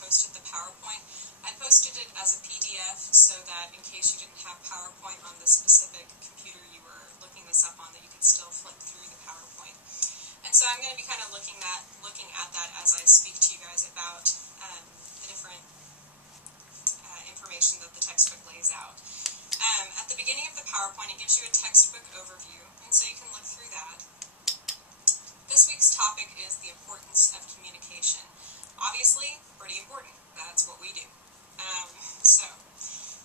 posted the PowerPoint. I posted it as a PDF so that in case you didn't have PowerPoint on the specific computer you were looking this up on, that you could still flip through the PowerPoint. And so I'm going to be kind of looking at that as I speak to you guys about the different information that the textbook lays out. At the beginning of the PowerPoint, it gives you a textbook overview, and so you can look through that. This week's topic is the importance of communication. Obviously, pretty important. That's what we do. So,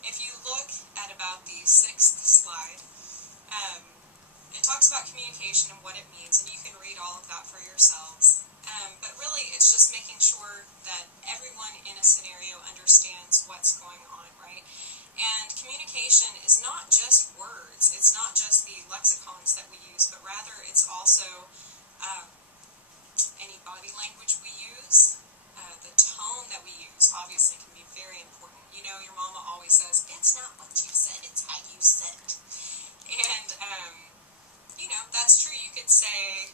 if you look at about the 6th slide, it talks about communication and what it means, and you can read all of that for yourselves. But really, it's just making sure that everyone in a scenario understands what's going on, right? And communication is not just words. It's not just the lexicons that we use, but rather it's also any body language we use. The tone that we use obviously can be very important. You know, your mama always says, it's not what you said, it's how you said it. And, you know, that's true. You could say,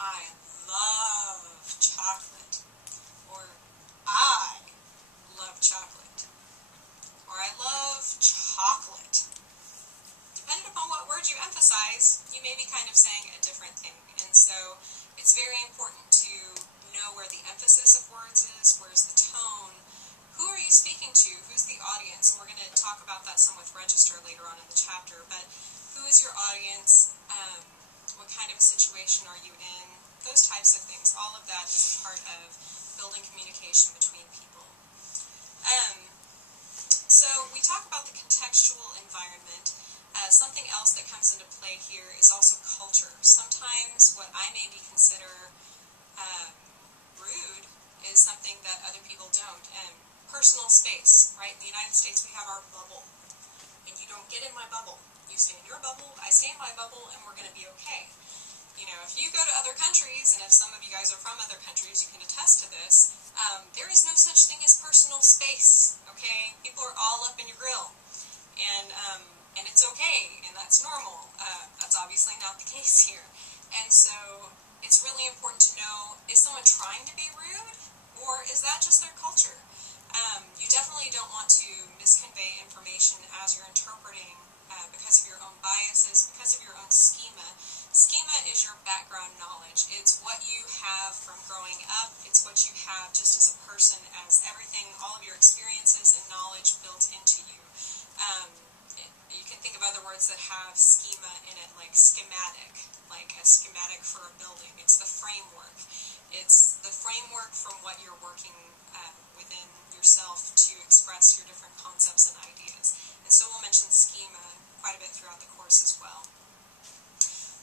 I love chocolate, or I love chocolate, or I love chocolate. Depending upon what word you emphasize, you may be kind of saying a different thing. And so it's very important to know where the emphasis of words is, where's the tone, who are you speaking to, who's the audience, and we're going to talk about that some with register later on in the chapter, but who is your audience, what kind of a situation are you in, those types of things. All of that is a part of building communication between people. So we talk about the contextual environment. Something else that comes into play here is also culture. Sometimes what I maybe consider rude is something that other people don't. Personal space, right? In the United States we have our bubble, and you don't get in my bubble. You stay in your bubble, I stay in my bubble, and we're going to be okay. You know, if you go to other countries, and if some of you guys are from other countries, you can attest to this, there is no such thing as personal space, okay? People are all up in your grill, and it's okay, and that's normal. That's obviously not the case here. And so it's really important to know, is someone trying to be rude, or is that just their culture? You definitely don't want to misconvey information as you're interpreting because of your own biases, because of your own schema. Schema is your background knowledge. It's what you have from growing up. It's what you have just as a person, as everything, all of your experiences and knowledge built into you. You can think of other words that have schema in it, like schematic, like a schematic for a building. It's the framework. It's the framework from what you're working within yourself to express your different concepts and ideas. And so we'll mention schema quite a bit throughout the course as well.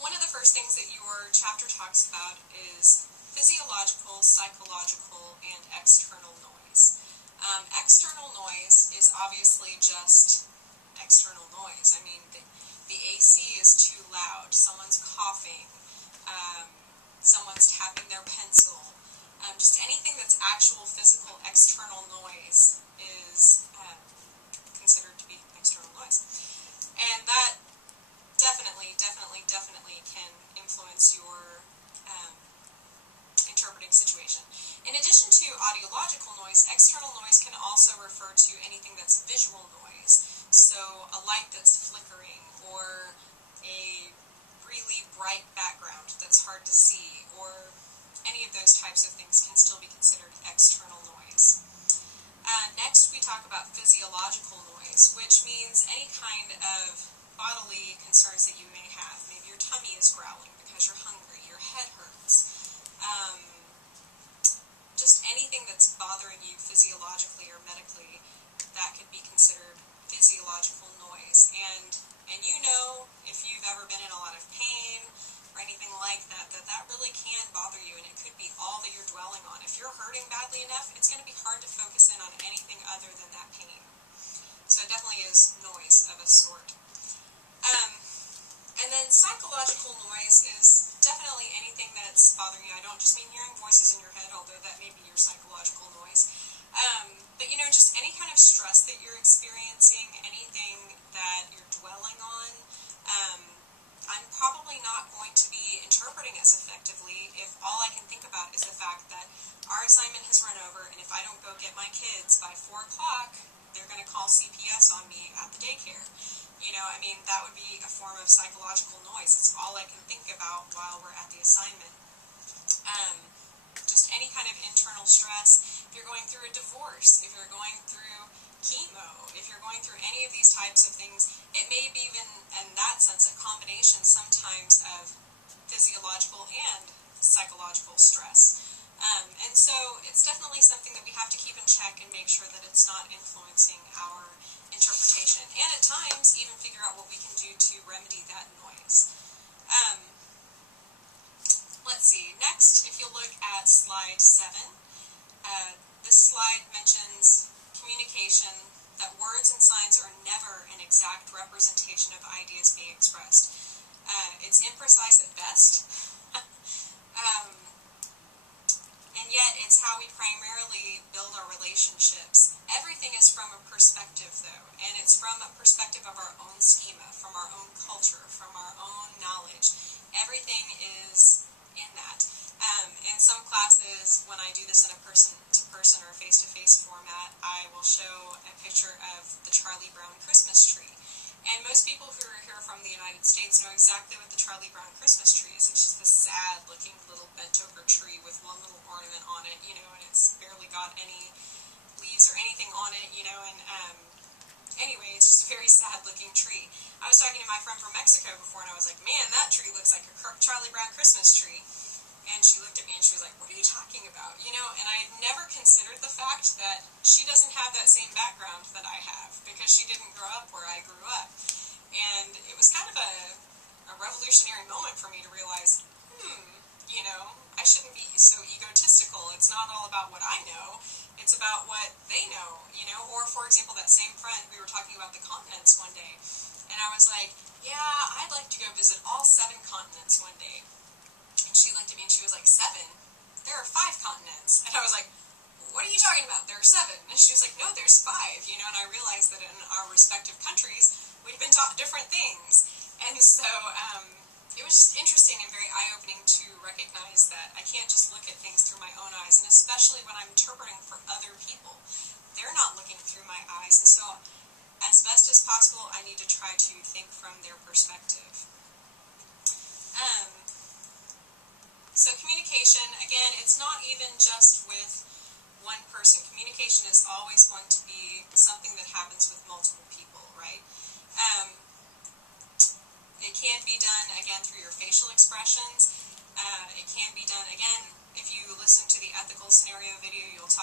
One of the first things that your chapter talks about is physiological, psychological, and external noise. External noise is obviously just external noise. I mean, the AC is too loud, someone's coughing, someone's tapping their pencil. Just anything that's actual physical external noise is considered to be external noise. And that definitely can influence your interpreting situation. In addition to audiological noise, external noise can also refer to anything that's visual noise. So a light that's flickering, or a really bright background that's hard to see, or any of those types of things can still be considered external noise. Next, we talk about physiological noise, which means any kind of bodily concerns that you may have. Maybe your tummy is growling because you're hungry, your head hurts. Just anything that's bothering you physiologically or medically, that could be considered physiological noise. And you know, if you've ever been in a lot of pain or anything like that, that really can bother you, and it could be all that you're dwelling on. If you're hurting badly enough, it's going to be hard to focus in on anything other than that pain. So it definitely is noise of a sort. And then psychological noise is definitely anything that's bothering you. I don't just mean hearing voices in your head, although that may be your psychological noise. But, you know, just any kind of stress that you're experiencing, anything that you're dwelling on, I'm probably not going to be interpreting as effectively if all I can think about is the fact that our assignment has run over, and if I don't go get my kids by 4 o'clock, they're going to call CPS on me at the daycare. You know, I mean, that would be a form of psychological noise. It's all I can think about while we're at the assignment. Just any kind of internal stress. If you're going through a divorce, if you're going through chemo, if you're going through any of these types of things, it may be even, in that sense, a combination sometimes of physiological and psychological stress. And so it's definitely something that we have to keep in check and make sure that it's not influencing our interpretation. And at times, even figure out what we can do to remedy that noise. Let's see. Next, if you look at slide 7, this slide mentions communication, that words and signs are never an exact representation of ideas being expressed. It's imprecise at best. And yet, it's how we primarily build our relationships. Everything is from a perspective, though, and it's from a perspective of our own schema, from our own culture, from our own knowledge. Everything is in that. In some classes, when I do this in a person-to-person or face-to-face format, I will show a picture of the Charlie Brown Christmas tree. And most people who are here from the United States know exactly what the Charlie Brown Christmas tree is. It's just this sad-looking little bent-over tree with one little ornament on it, you know, and it's barely got any leaves or anything on it, you know, and anyway, it's just a very sad-looking tree. I was talking to my friend from Mexico before, and I was like, man, that tree looks like a Charlie Brown Christmas tree. And she looked at me and she was like, what are you talking about? You know, and I had never considered the fact that she doesn't have that same background that I have, because she didn't grow up where I grew up. And it was kind of a revolutionary moment for me to realize, you know, I shouldn't be so egotistical. It's not all about what I know. It's about what they know, you know. Or, for example, that same friend, we were talking about the continents one day. And I was like, yeah, I'd like to go visit all 7 continents one day. And she looked at me and she was like, 7? There are 5 continents. And I was like, what are you talking about? There are 7. And she was like, no, there's 5. You know, and I realized that in our respective countries, we've been taught different things. And so it was just interesting and very eye-opening to recognize that I can't just look at things through my own eyes, and especially when I'm interpreting for other people. They're not looking through my eyes, and so as best as possible, I need to try to think from their perspective. So communication, again, it's not even just with one person. Communication is always going to be something that happens with multiple people, right? It can be done, again, through your facial expressions. It can be done, again, if you listen to the ethical scenario video, you'll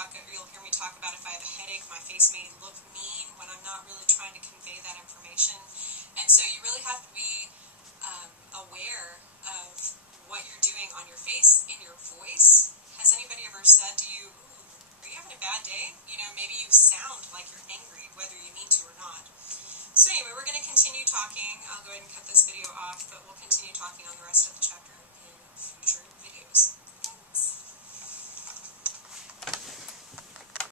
hear me talk about if I have a headache, my face may look mean when I'm not really trying to convey that information. And so you really have to be aware of what you're doing on your face, in your voice. Has anybody ever said to you, are you having a bad day? You know, maybe you sound like you're angry, whether you mean to or not. So anyway, we're going to continue talking. I'll go ahead and cut this video off, but we'll continue talking on the rest of the chapter.